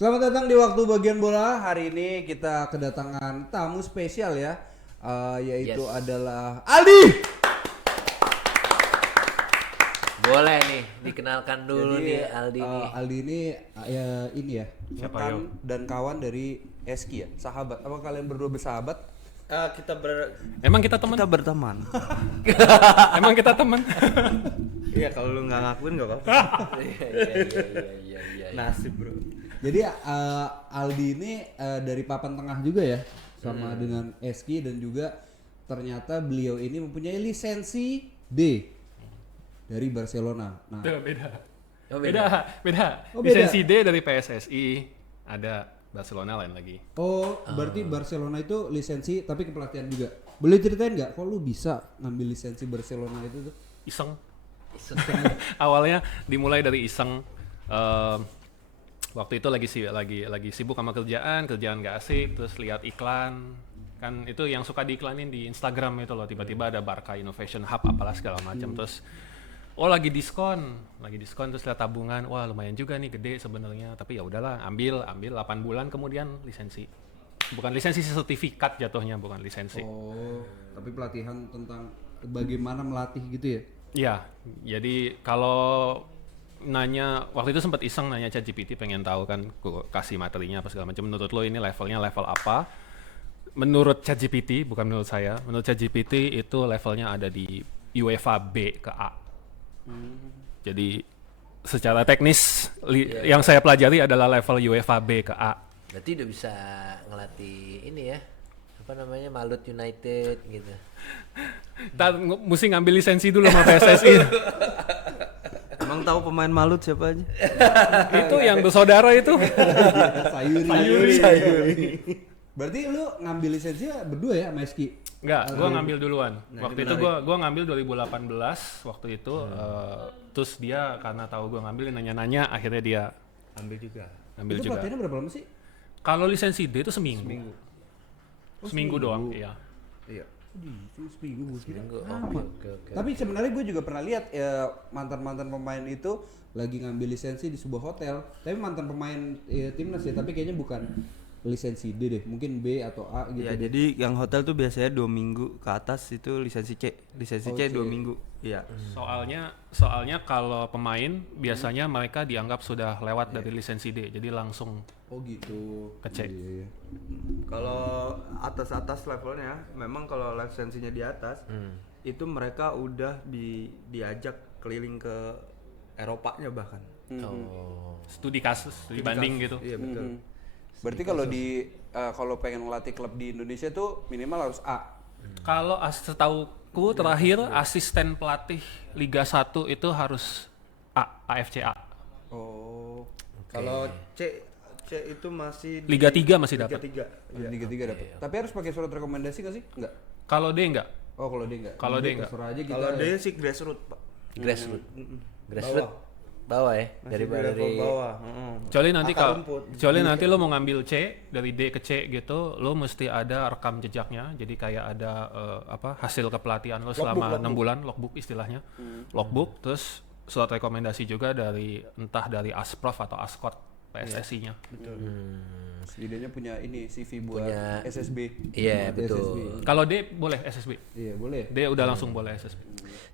Selamat datang di Waktu Bagian Bola. Hari ini kita kedatangan tamu spesial ya, yaitu adalah Aldi. Boleh nih, dikenalkan dulu. Jadi, nih Aldi nih. Aldi ini ya, Siapa, rekan Yo? dan kawan dari Eski ya, sahabat. Apa kalian berdua bersahabat? Emang kita teman? Kita berteman. Emang kita teman? Iya, kalau lu nggak ngakuin nggak apa-apa. Iya. Nasib bro. Jadi Aldi ini dari papan tengah juga ya, sama dengan Eski, dan juga ternyata beliau ini mempunyai lisensi D dari Barcelona. Nah, Beda. Oh, Beda. Oh, beda. Lisensi D dari PSSI, ada Barcelona lain lagi. berarti Barcelona itu lisensi tapi kepelatihan juga. Boleh ceritain nggak, kok lu bisa ngambil lisensi Barcelona itu tuh? Iseng. Awalnya dimulai dari iseng. Waktu itu lagi sibuk sama kerjaan nggak asik, terus lihat iklan. Kan itu yang suka diiklanin di Instagram itu loh, tiba-tiba ada Barca Innovation Hub apalah segala macam. Terus lagi diskon terus lihat tabungan, wah lumayan juga nih, gede sebenarnya, tapi ya udahlah, ambil 8 bulan kemudian lisensi. Bukan lisensi, sertifikat jatuhnya, bukan lisensi. Oh, tapi pelatihan tentang bagaimana melatih gitu ya? Iya, jadi kalau nanya, waktu itu sempat iseng nanya ChatGPT, pengen tahu kan, gua kasih materinya apa segala macam, menurut lo ini levelnya level apa? Menurut ChatGPT, bukan menurut saya, menurut ChatGPT itu levelnya ada di UEFA B ke A. Jadi secara teknis yang saya pelajari adalah level UEFA B ke A. Berarti udah bisa ngelatih ini ya, apa namanya, Malut United gitu. Mesti ngambil lisensi dulu sama PSSI. Emang tahu pemain Malut siapa aja? Itu yang bersaudara itu. Sayuri. Berarti lu ngambil lisensinya berdua ya sama Eski? Enggak, gua ngambil duluan. Nah, Waktu ini itu gua ngambil 2018 waktu itu. Terus dia karena tahu gua ngambil, nanya-nanya, akhirnya dia Ambil juga. ngambil Itu juga. pelatihannya berapa lama sih? Kalau lisensi D itu seminggu. Seminggu doang, iya. Iya. Cuma seminggu gue kira. Oke. Tapi sebenarnya gue juga pernah lihat ya, mantan pemain itu lagi ngambil lisensi di sebuah hotel. Tapi mantan pemain timnas ya, tapi kayaknya bukan lisensi D deh, mungkin B atau A gitu. Iya, jadi yang hotel tuh biasanya 2 minggu ke atas itu lisensi C. Lisensi Oh, C C. 2 minggu. Iya. Soalnya kalau pemain biasanya mereka dianggap sudah lewat dari lisensi D, jadi langsung Oh gitu. Kecek. Iya. Kalau atas levelnya, memang kalau lisensinya di atas, itu mereka udah diajak keliling ke Eropanya bahkan. Oh. studi kasus, studi banding gitu. Iya betul. Berarti kalau pengen ngelatih klub di Indonesia tuh minimal harus A. Kalau setauku terakhir asisten pelatih Liga 1 itu harus AFCA. Oh. Kalau C itu masih Liga 3 masih dapat. Liga 3. Iya. Tiga dapat. Tapi harus pakai surat rekomendasi nggak sih? Enggak. Kalau D enggak. Oh, kalau dia enggak. Kalau dia enggak. Terserah aja kita. Kalau dia sih grassroots, Pak. Grassroots bawah ya, Masih dari level bawah. Kecuali nanti Akar kalau rumput. kecuali nanti lo mau ngambil C, dari D ke C gitu, lo mesti ada rekam jejaknya. Jadi kayak ada hasil kepelatihan lo selama 6 bulan, logbook istilahnya. Logbook, terus surat rekomendasi juga entah dari Asprof atau Askot PSSI-nya. Setidaknya punya ini CV buat Punya- SSB. Iya, Buat betul. SSB. Kalau D boleh SSB. Iya, boleh. D udah langsung boleh SSB.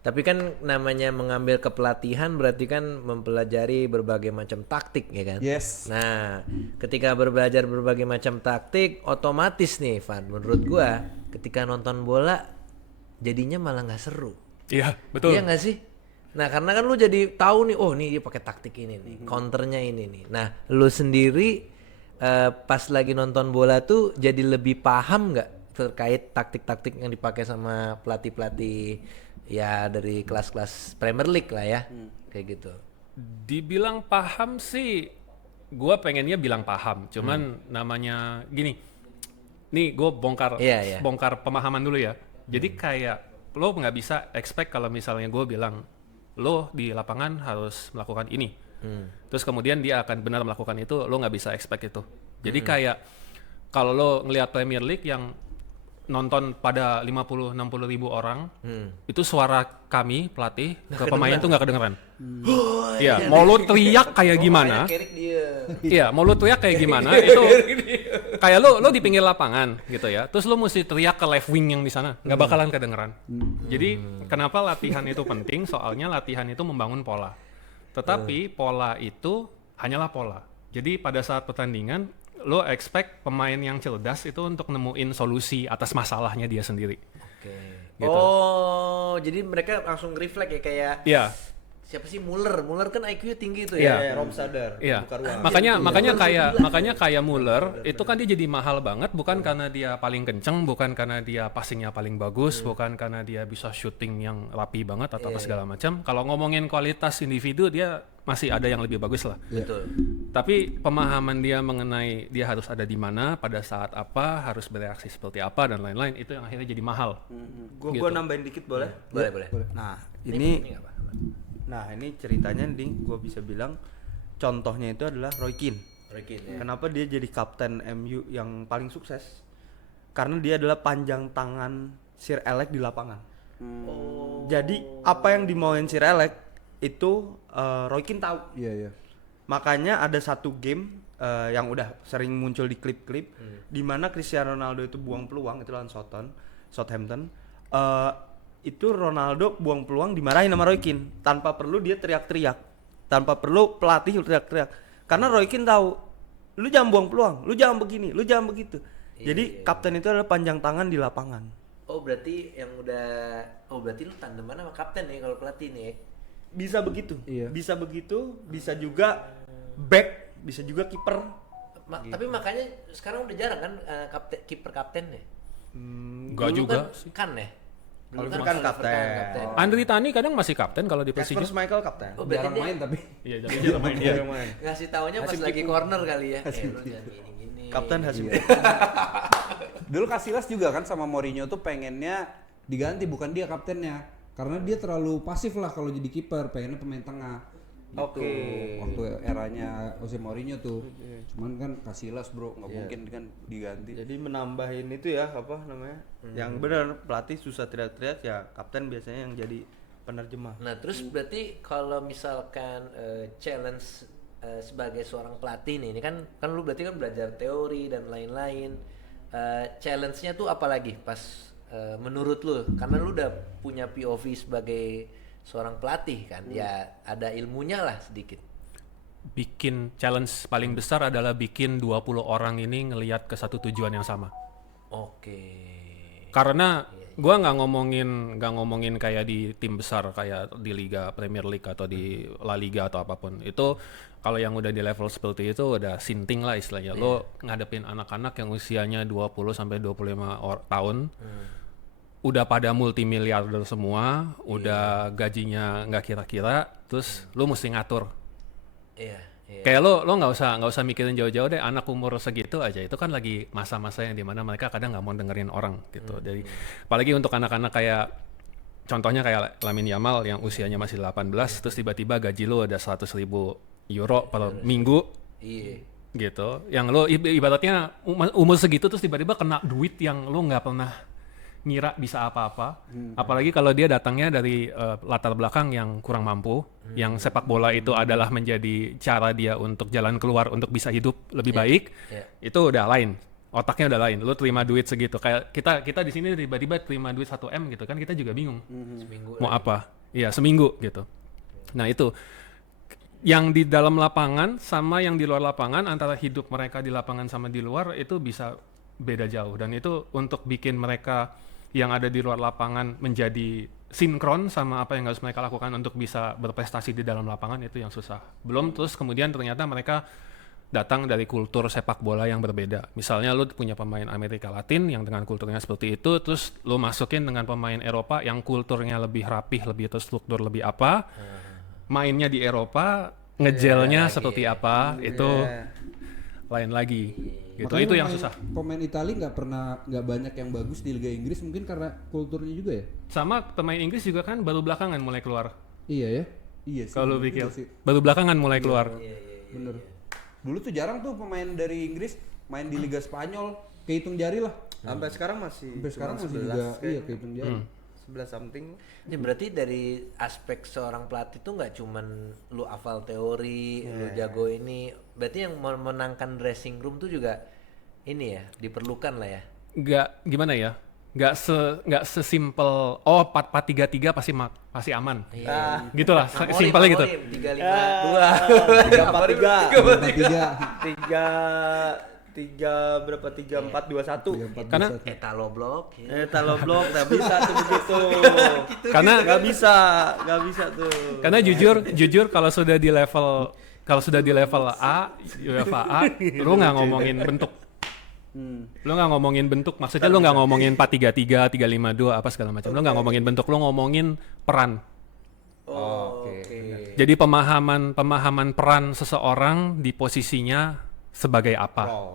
Tapi kan namanya mengambil kepelatihan berarti kan mempelajari berbagai macam taktik ya kan. Yes. Nah, ketika belajar berbagai macam taktik, otomatis nih, Van, menurut gua, ketika nonton bola jadinya malah nggak seru. Iya, betul. Iya nggak sih? Nah, karena kan lu jadi tahu nih, oh nih dia pakai taktik ini nih, counternya ini nih. Nah, lu sendiri pas lagi nonton bola tuh jadi lebih paham nggak terkait taktik-taktik yang dipakai sama pelatih-pelatih ya dari kelas-kelas Premier League lah ya, kayak gitu. Dibilang paham sih, gua pengennya bilang paham. Cuman namanya gini, nih gue bongkar Iya. bongkar pemahaman dulu ya. Jadi kayak lo nggak bisa expect kalau misalnya gue bilang lo di lapangan harus melakukan ini, terus kemudian dia akan benar melakukan itu, lo nggak bisa expect itu. Jadi kayak kalau lo ngelihat Premier League yang nonton pada 50-60 ribu orang, itu suara kami pelatih ke pemain tuh nggak kedengeran. Iya, mau lu teriak kayak gimana? Iya, mau lu teriak kayak gimana? Itu kayak lu di pinggir lapangan gitu ya. Terus lu mesti teriak ke left wing yang di sana, nggak bakalan kedengeran. Jadi kenapa latihan itu penting? Soalnya latihan itu membangun pola. Tetapi pola itu hanyalah pola. Jadi pada saat pertandingan lo expect pemain yang cerdas itu untuk nemuin solusi atas masalahnya dia sendiri. Oke. Gitu. Oh, jadi mereka langsung refleks ya kayak Iya. siapa sih Muller? Muller kan IQ-nya tinggi tuh Iya. ya. Rob Sadar, Iya. buka ruang. Makanya kayak Muller itu kan dia jadi mahal banget bukan karena dia paling kenceng, bukan karena dia passingnya paling bagus, bukan karena dia bisa shooting yang rapi banget atau apa segala macam. Kalau ngomongin kualitas individu dia masih ada yang lebih bagus lah. Betul. Tapi pemahaman dia mengenai dia harus ada di mana, pada saat apa, harus bereaksi seperti apa dan lain-lain itu yang akhirnya jadi mahal. Gua nambahin dikit boleh? Boleh. Nah, Ini apa? ini ceritanya nih gue bisa bilang contohnya itu adalah Roy Keane. Ya. Kenapa dia jadi kapten MU yang paling sukses? Karena dia adalah panjang tangan Sir Alex di lapangan. Jadi apa yang dimauin Sir Alex itu Roy Keane tahu. Iya. Makanya ada satu game yang udah sering muncul di klip-klip di mana Cristiano Ronaldo itu buang peluang itu lawan Southampton. Itu Ronaldo buang peluang dimarahin sama Roy Keane tanpa perlu dia teriak-teriak, tanpa perlu pelatih teriak-teriak. Karena Roy Keane tahu, lu jangan buang peluang, lu jangan begini, lu jangan begitu. Jadi kapten itu adalah panjang tangan di lapangan. Oh, berarti berarti lu tandeman sama kapten nih kalau pelatih nih. Bisa begitu. Iya. Bisa begitu, bisa juga back, bisa juga kiper. Tapi makanya sekarang udah jarang kan kiper kapten ya. Enggak Dulu juga. kan ya. Dulu Oliver kan kapten. Andri Tani kadang masih kapten kalau di Kasper Persija. Schmeichel kapten. Oh, berarti Jarang dia main tapi. Iya, jadi dia main dia. ngasih taunya pas lagi corner kali ya. Lu jangan gini-gini. Kapten Hasim. Dulu Casillas juga kan sama Mourinho tuh pengennya diganti, bukan dia kaptennya. Karena dia terlalu pasif lah kalau jadi kiper, pengennya pemain tengah. Gitu. Oke. Waktu eranya Jose Mourinho tuh. Cuman kan Casillas bro, nggak mungkin kan diganti. Jadi menambahin itu ya apa namanya? Yang benar pelatih susah teriak-teriak ya kapten biasanya yang jadi penerjemah. Nah, terus berarti kalau misalkan challenge sebagai seorang pelatih nih, ini kan lu berarti kan belajar teori dan lain-lain. Challenge-nya tuh apa lagi pas menurut lu? Karena lu udah punya POV sebagai seorang pelatih kan, ya ada ilmunya lah sedikit. Bikin challenge paling besar adalah bikin 20 orang ini ngelihat ke satu tujuan yang sama. Oke. Karena gua nggak ngomongin kayak di tim besar kayak di Liga Premier League atau di La Liga atau apapun. Itu kalau yang udah di level seperti itu udah sinting lah istilahnya. Lo ngadepin anak-anak yang usianya 20 sampai 25 tahun. Udah pada multimiliarder semua, udah gajinya nggak kira-kira, terus lo mesti ngatur. Iya. Kayak lo nggak usah mikirin jauh-jauh deh, anak umur segitu aja itu kan lagi masa-masa yang dimana mereka kadang nggak mau dengerin orang gitu. Jadi apalagi untuk anak-anak kayak contohnya kayak Lamine Yamal yang usianya masih 18 terus tiba-tiba gaji lo ada 100.000 euro per minggu. Iya. Gitu. Yang lo ibaratnya umur segitu terus tiba-tiba kena duit yang lo nggak pernah ngira bisa apa-apa, apalagi kalau dia datangnya dari latar belakang yang kurang mampu, yang sepak bola itu adalah menjadi cara dia untuk jalan keluar untuk bisa hidup lebih baik, itu udah lain, otaknya udah lain. Lu terima duit segitu, kayak kita di sini tiba-tiba terima duit 1 M gitu kan, kita juga bingung, mau apa? Iya seminggu gitu. Nah itu yang di dalam lapangan sama yang di luar lapangan, antara hidup mereka di lapangan sama di luar itu bisa beda jauh, dan itu untuk bikin mereka yang ada di luar lapangan menjadi sinkron sama apa yang harus mereka lakukan untuk bisa berprestasi di dalam lapangan, itu yang susah. Belum terus kemudian ternyata mereka datang dari kultur sepak bola yang berbeda. Misalnya lu punya pemain Amerika Latin yang dengan kulturnya seperti itu, terus lu masukin dengan pemain Eropa yang kulturnya lebih rapih, lebih terstruktur, lebih apa. Mainnya di Eropa, ngejelnya seperti apa, itu lain lagi. Gitu. Makanya Itu yang susah. Pemain Italia nggak banyak yang bagus di Liga Inggris, mungkin karena kulturnya juga ya. Sama pemain Inggris juga kan baru belakangan mulai keluar. Iya ya. Iya sih. Kalau bener pikir juga sih. baru belakangan mulai keluar. Bener. Dulu tuh jarang tuh pemain dari Inggris main di Liga Spanyol. kehitung jari lah. Sampai sekarang masih Sampai sekarang cuma masih 11 juga kayaknya. iya kehitung jari. 11 something. Ini berarti dari aspek seorang pelatih tuh nggak cuman lu hafal teori, lu jago ini, berarti yang memenangkan dressing room tuh juga ini ya, diperlukan lah ya. Nggak gimana ya? Nggak sesimpel 4-4-3-3 pasti aman. Iya. Gitu lah, simpelnya gitu. 3-5-2. 3-4-3 berapa 3-4-2-1 Karena Talo blok. talo blok nggak bisa tuh begitu. karena nggak bisa tuh. karena jujur kalau sudah di level A, UEFA A, lu nggak ngomongin bentuk. Lu nggak ngomongin bentuk, maksudnya lu nggak ngomongin 4-3-3, 3-5-2 apa segala macam. Lu nggak ngomongin bentuk, lu ngomongin peran. Oke. Jadi pemahaman peran seseorang di posisinya sebagai apa.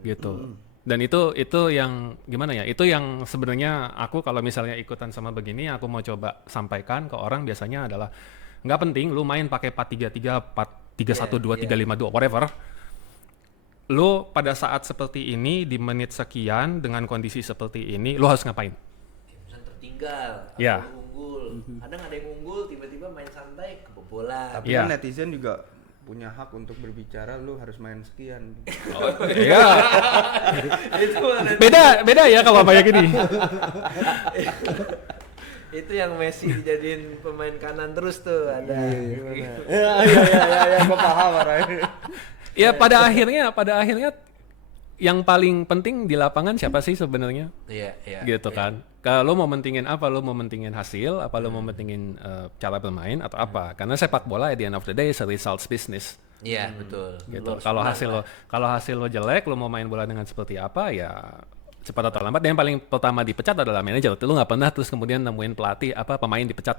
Gitu. Dan itu yang gimana ya? Itu yang sebenarnya aku kalau misalnya ikutan sama begini, aku mau coba sampaikan ke orang biasanya adalah nggak penting lu main pakai 4-3-3, 4-3-1-2, 3-5-2, whatever. Lu pada saat seperti ini di menit sekian dengan kondisi seperti ini, lu harus ngapain? Misalnya tertinggal, Ya. atau unggul. Kadang ada yang unggul, tiba-tiba main santai kebobolan. Tapi Iya. kan netizen juga punya hak untuk berbicara, lu harus main sekian. Iya. Itu Beda ya kalau kayak gini. itu yang Messi dijadiin pemain kanan terus tuh ada. Iya, gua paham arahnya. Ya pada akhirnya yang paling penting di lapangan siapa sih sebenarnya? Iya. Gitu kan. Kalau mau mentingin apa? Lo mau mentingin hasil, apa lo mau mentingin cara bermain atau apa? Karena sepak bola at the end of the day is a results business. Iya, betul. Gitu. Lu harus Kalau menang hasil lo jelek, lo mau main bola dengan seperti apa ya cepat atau lambat. Dan yang paling pertama dipecat adalah manajer. Lo nggak pernah terus kemudian nemuin pelatih pemain dipecat.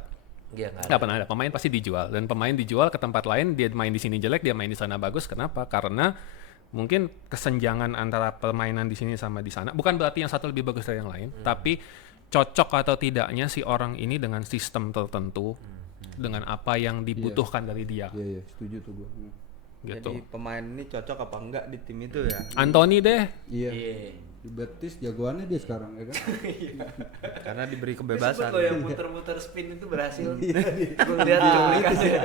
Iya, Nggak pernah ada. Pemain pasti dijual, dan pemain dijual ke tempat lain. Dia main di sini jelek, dia main di sana bagus. Kenapa? Karena mungkin kesenjangan antara permainan di sini sama di sana. Bukan berarti yang satu lebih bagus dari yang lain, tapi cocok atau tidaknya si orang ini dengan sistem tertentu, dengan apa yang dibutuhkan dari dia. Iya, setuju tuh gua. Gitu. Jadi pemain ini cocok apa enggak di tim itu ya? Anthony deh. Iya. Iya. Di Betis jagoannya dia sekarang ya kan. Karena diberi Sebut kebebasan. lo yang muter-muter spin itu berhasil. Gue lihat cuplikannya.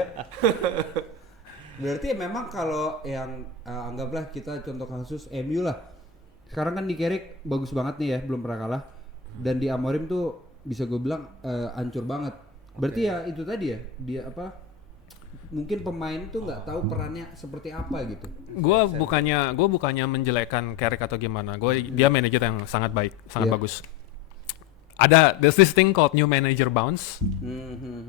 Berarti memang kalau yang anggaplah kita contoh kasus MU lah. Sekarang kan di Carrick bagus banget nih ya, belum pernah kalah. Dan di Amorim tuh bisa gue bilang hancur banget. Berarti ya itu tadi ya, dia mungkin pemain tuh nggak tahu perannya seperti apa gitu. Gue bukannya menjelekkan Carrick atau gimana. Dia manajer yang sangat baik, sangat bagus. There's this thing called new manager bounce.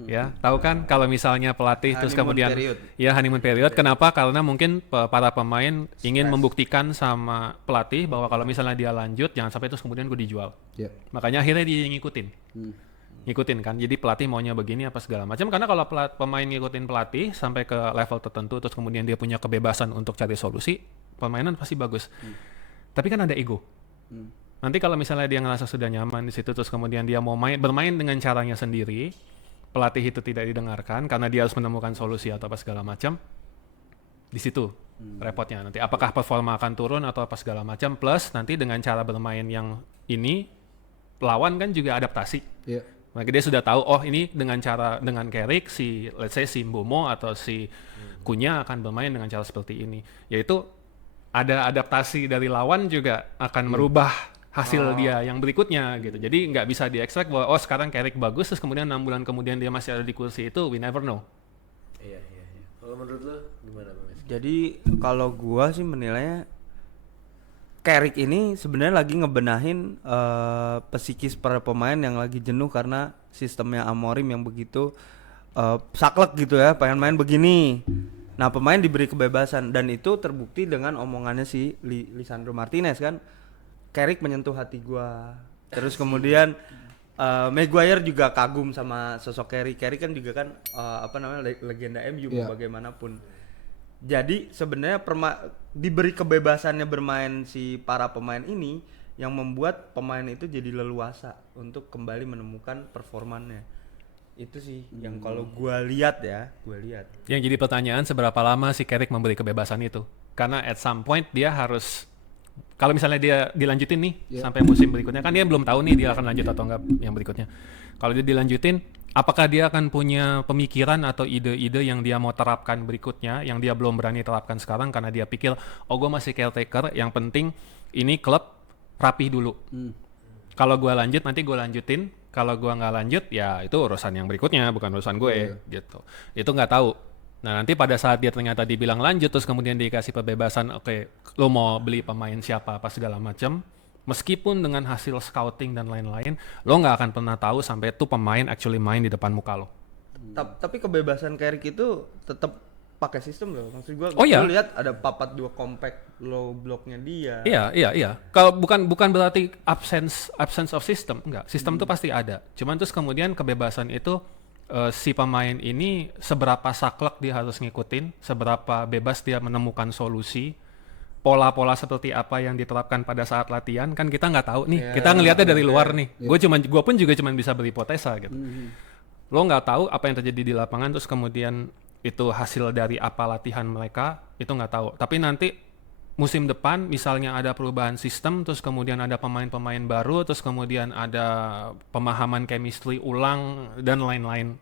Ya, tahu kan kalau misalnya pelatih terus kemudian honeymoon period. Kenapa? Karena mungkin para pemain ingin membuktikan sama pelatih bahwa kalau misalnya dia lanjut jangan sampai terus kemudian gue dijual. Yeah. Makanya akhirnya dia ngikutin kan. Jadi pelatih maunya begini apa segala macam. Karena kalau pemain ngikutin pelatih sampai ke level tertentu terus kemudian dia punya kebebasan untuk cari solusi, permainan pasti bagus. Tapi kan ada ego. Nanti kalau misalnya dia ngerasa sudah nyaman di situ terus kemudian dia mau bermain dengan caranya sendiri, pelatih itu tidak didengarkan karena dia harus menemukan solusi atau apa segala macam. Di situ repotnya nanti. Apakah performa akan turun atau apa segala macam, plus nanti dengan cara bermain yang ini lawan kan juga adaptasi. Yeah. Maka dia sudah tahu ini dengan Carrick let's say si Mbomo atau si Kunya akan bermain dengan cara seperti ini. Yaitu ada adaptasi dari lawan juga akan merubah hasil dia yang berikutnya gitu. Jadi nggak bisa di-expect bahwa sekarang Carrick bagus terus kemudian 6 bulan kemudian dia masih ada di kursi itu, we never know. Iya. Kalau menurut lo gimana Bang? Jadi kalau gua sih menilainya Carrick ini sebenarnya lagi ngebenahin psikis para pemain yang lagi jenuh karena sistemnya Amorim yang begitu saklek gitu ya, pengen main begini. Nah, pemain diberi kebebasan dan itu terbukti dengan omongannya si Lisandro Martinez kan. Carrick menyentuh hati gua. Terus kemudian Maguire juga kagum sama sosok Carrick. Carrick kan juga kan legenda MU bagaimanapun. Jadi sebenarnya diberi kebebasannya bermain si para pemain ini yang membuat pemain itu jadi leluasa untuk kembali menemukan performannya. Itu sih yang kalau gua lihat. Yang jadi pertanyaan seberapa lama si Carrick memberi kebebasan itu? Karena at some point dia harus Kalau misalnya dia dilanjutin nih Iya. sampai musim berikutnya, kan dia belum tahu nih dia akan lanjut atau enggak yang berikutnya. Kalau dia dilanjutin, apakah dia akan punya pemikiran atau ide-ide yang dia mau terapkan berikutnya, yang dia belum berani terapkan sekarang karena dia pikir, oh gue masih caretaker, yang penting ini klub rapih dulu. Kalau gue lanjut nanti gue lanjutin, kalau gue nggak lanjut ya itu urusan yang berikutnya, bukan urusan gue gitu. Itu nggak tahu. Nah nanti pada saat dia ternyata dibilang lanjut terus kemudian dikasih kebebasan, oke, lo mau beli pemain siapa apa segala macam, meskipun dengan hasil scouting dan lain-lain, lo nggak akan pernah tahu sampai tuh pemain actually main di depan muka lo. Tapi kebebasan Carrick itu tetap pakai sistem loh. Maksud gua, Oh, iya. gua lihat ada papat 2 compact low blocknya dia. Iya. Kalau bukan berarti absence of system, enggak. Sistem itu pasti ada. Cuman terus kemudian kebebasan itu si pemain ini seberapa saklek dia harus ngikutin, seberapa bebas dia menemukan solusi, pola-pola seperti apa yang diterapkan pada saat latihan, kan kita nggak tahu nih. Kita ngelihatnya dari luar nih. Gue pun juga cuma bisa berhipotesa gitu. Lo nggak tahu apa yang terjadi di lapangan, terus kemudian itu hasil dari apa latihan mereka, itu nggak tahu. Tapi nanti musim depan misalnya ada perubahan sistem, terus kemudian ada pemain-pemain baru, terus kemudian ada pemahaman chemistry ulang dan lain-lain.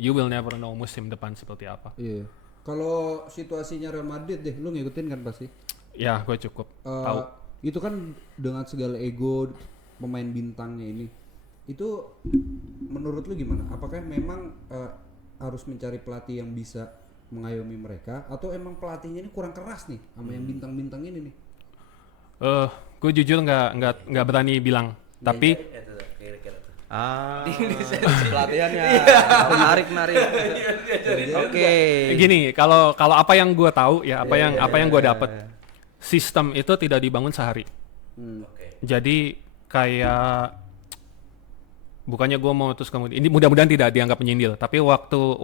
You will never know musim depan seperti apa. Iya. Kalau situasinya Real Madrid deh, lu ngikutin kan pasti. Ya, gue cukup tahu. Itu kan dengan segala ego pemain bintangnya ini, itu menurut lu gimana? Apakah memang harus mencari pelatih yang bisa mengayomi mereka, atau emang pelatihnya ini kurang keras nih sama yang bintang-bintang ini nih? Gue jujur nggak berani bilang, tapi Pelatihannya menarik. Oke. gini, kalau apa yang gue tahu ya, apa yang gue dapat, sistem itu tidak dibangun sehari. Jadi kayak bukannya gue mau terus kemudian, ini mudah-mudahan tidak dianggap menyindir, tapi waktu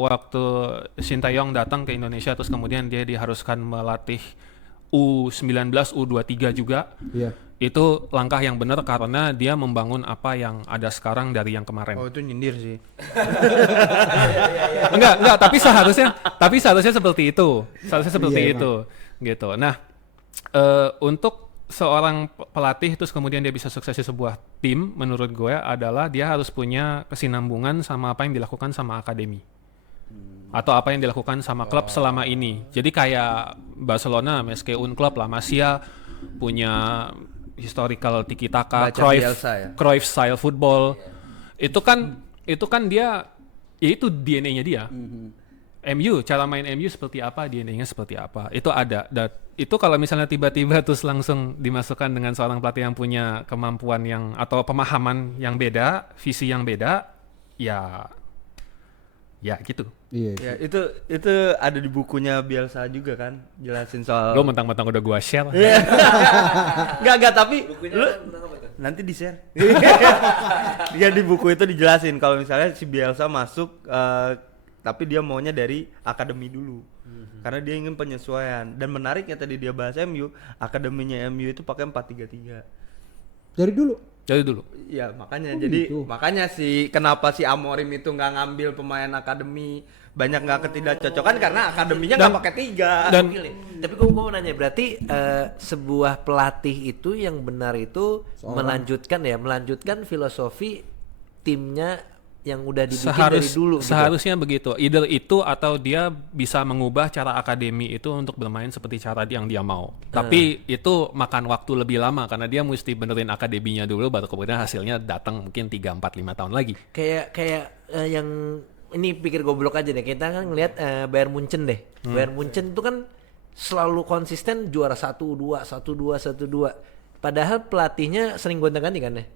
Sintayong datang ke Indonesia terus kemudian dia diharuskan melatih U19, U23 juga. Iya. Itu langkah yang benar karena dia membangun apa yang ada sekarang dari yang kemarin. Oh, itu nyindir sih. Enggak, tapi seharusnya seperti itu. Seharusnya seperti Iya, itu gitu. Nah, untuk seorang pelatih terus kemudian dia bisa sukses di sebuah tim, menurut gue adalah dia harus punya kesinambungan sama apa yang dilakukan sama akademi. Atau apa yang dilakukan sama klub selama ini. Jadi kayak Barcelona, MSK Unclub, La Masia punya historical tiki taka, Baca Bielsa ya? Cruyff style football. Itu kan dia, ya itu DNA-nya dia. MU, cara main MU seperti apa, DNA-nya seperti apa. Itu ada. Dan itu kalau misalnya tiba-tiba terus langsung dimasukkan dengan seorang pelatih yang punya kemampuan yang atau pemahaman yang beda, visi yang beda, ya gitu. Iya. Ya, itu ada di bukunya Bielsa juga kan, jelasin soal. Lo mentang-mentang udah gua share. Enggak, tapi lu nanti di-share. Dia di buku itu dijelasin kalau misalnya si Bielsa masuk tapi dia maunya dari akademi dulu. Karena dia ingin penyesuaian. Dan menariknya tadi dia bahas MU, akademinya MU itu pakai 4-3-3. Dari dulu. Ya makanya gitu. makanya sih kenapa si Amorim itu nggak ngambil pemain akademi, banyak nggak ketidakcocokan karena akademinya nggak pakai 3. Dan Tapi gue mau nanya, berarti sebuah pelatih itu yang benar itu melanjutkan filosofi timnya yang udah dibikin dari dulu. Seharusnya begitu. Either itu atau dia bisa mengubah cara akademi itu untuk bermain seperti cara yang dia mau. Tapi itu makan waktu lebih lama karena dia mesti benerin akademinya dulu baru kemudian hasilnya datang mungkin 3, 4, 5 tahun lagi. Kayak yang ini pikir goblok aja deh. Kita kan ngelihat Bayern Munchen deh. Bayern Munchen itu kan selalu konsisten juara 1-2. Padahal pelatihnya sering gonta-ganti kan deh.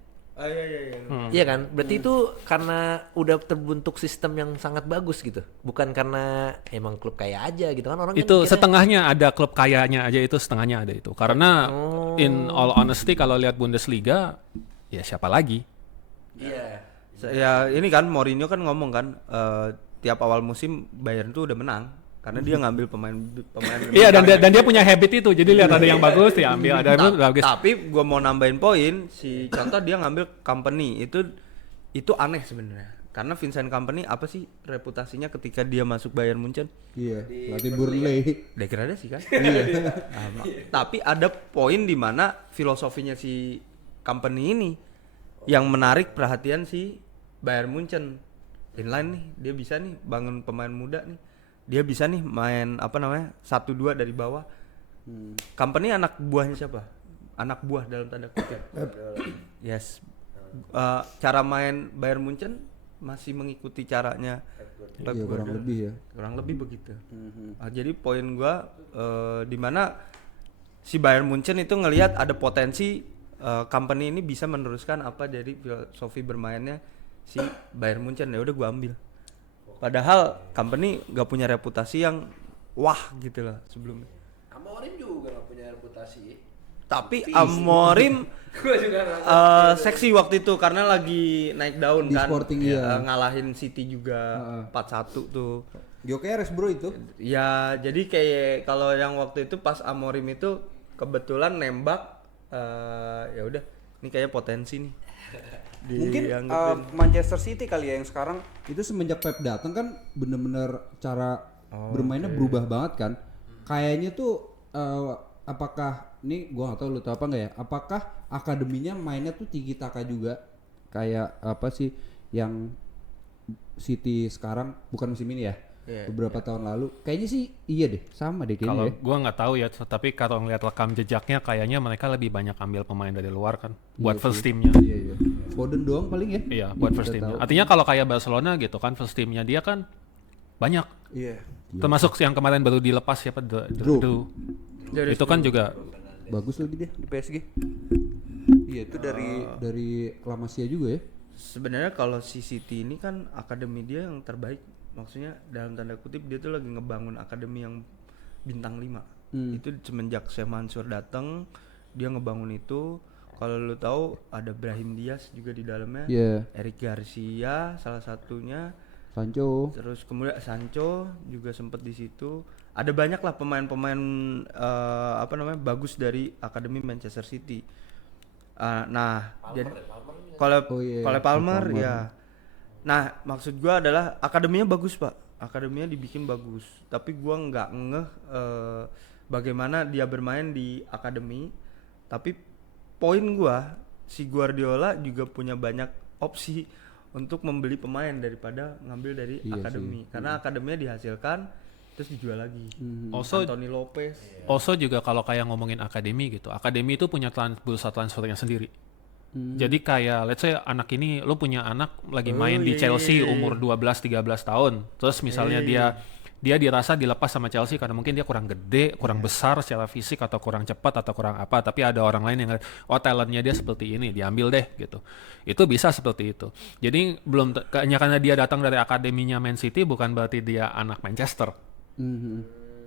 Iya. Iya kan? Berarti itu karena udah terbentuk sistem yang sangat bagus gitu. Bukan karena emang klub kaya aja gitu kan, orang Itu kan setengahnya ada klub kayanya aja, itu setengahnya ada itu. Karena in all honesty kalau lihat Bundesliga ya siapa lagi? Iya. Ya ini kan Mourinho kan ngomong kan tiap awal musim Bayern tuh udah menang karena dia ngambil pemain Iya, dan dia punya habit itu. Jadi lihat ada yang bagus diambil, ada yang bagus. Tapi gua mau nambahin poin, si contoh dia ngambil company itu aneh sebenarnya. Karena Vincent Kompany apa sih reputasinya ketika dia masuk Bayern Munchen? Iya, pelatih Burnley. Degradasi kan? Iya. Tapi ada poin di mana filosofinya si Kompany ini yang menarik perhatian si Bayern Munchen. Inline nih, dia bisa nih bangun pemain muda nih. Dia bisa nih main 1-2 dari bawah. Kompany anak buahnya siapa? Anak buah dalam tanda kutip. Yes. Cara main Bayern Munchen masih mengikuti caranya Pep Iya, kurang Guardiola. lebih ya. Kurang lebih begitu. Jadi poin gua di mana si Bayern Munchen itu ngelihat ada potensi Kompany ini bisa meneruskan apa jadi filosofi bermainnya si Bayern Munchen. Ya udah gua ambil. Padahal Kompany gak punya reputasi yang wah gitu lah sebelumnya. Amorim juga gak punya reputasi. Tapi Amorim Gue juga gak seksi waktu itu karena lagi naik daun Di kan. Sporting, iya. Ngalahin City juga 4-1 tuh. Gyökeres bro itu. Ya jadi kayak kalau yang waktu itu pas Amorim itu kebetulan nembak ya udah ini kayak potensi nih. Mungkin Dianggapin. Manchester City kali ya yang sekarang itu semenjak Pep datang kan bener-bener cara bermainnya berubah banget kan. Kayaknya tuh apakah ini gua nggak tahu lu tahu apa nggak ya? Apakah akademinya mainnya tuh tiki taka juga kayak apa sih yang City sekarang bukan musim ini ya? Iya, Beberapa tahun lalu kayaknya sih iya deh sama deh Kalau kayaknya. gua nggak tahu ya, tapi kalau ngeliat rekam jejaknya kayaknya mereka lebih banyak ambil pemain dari luar kan buat first teamnya. Iya iya. Foden doang paling ya? Iya, buat first Kita teamnya. tahu. Artinya kalau kayak Barcelona gitu kan first teamnya dia kan banyak. Iya. Termasuk yang kemarin baru dilepas siapa Drew. Itu kan juga Bagus lagi dia di PSG. Iya itu dari La Masia juga ya. Sebenarnya kalau si City ini kan akademi dia yang terbaik. Maksudnya dalam tanda kutip dia tuh lagi ngebangun akademi yang bintang 5. Itu semenjak Sheikh Mansour datang dia ngebangun itu. Kalau lu tahu ada Brahim Diaz juga di dalamnya. Iya. Eric Garcia salah satunya. Sancho. Terus kemudian Sancho juga sempat di situ. Ada banyak lah pemain-pemain bagus dari akademi Manchester City. Nah, jadi kalau Oh iya, Palmer Palmer. ya. Nah, maksud gua adalah akademinya bagus, Pak. Akademinya dibikin bagus. Tapi gua nggak ngeh bagaimana dia bermain di akademi. Tapi poin gua si Guardiola juga punya banyak opsi untuk membeli pemain daripada ngambil dari Iya akademi. Karena akademinya dihasilkan terus dijual lagi. also Anthony Lopez. also juga kalau kayak ngomongin akademi gitu. Akademi itu punya bursa transfernya sendiri. Jadi kayak let's say anak ini lo punya anak lagi main di Chelsea umur 12-13 tahun. Terus misalnya dia dirasa dilepas sama Chelsea karena mungkin dia kurang gede, kurang besar secara fisik atau kurang cepat atau kurang apa, tapi ada orang lain yang talentnya dia seperti ini, diambil deh gitu. Itu bisa seperti itu. Jadi belum karena dia datang dari akademinya Man City bukan berarti dia anak Manchester.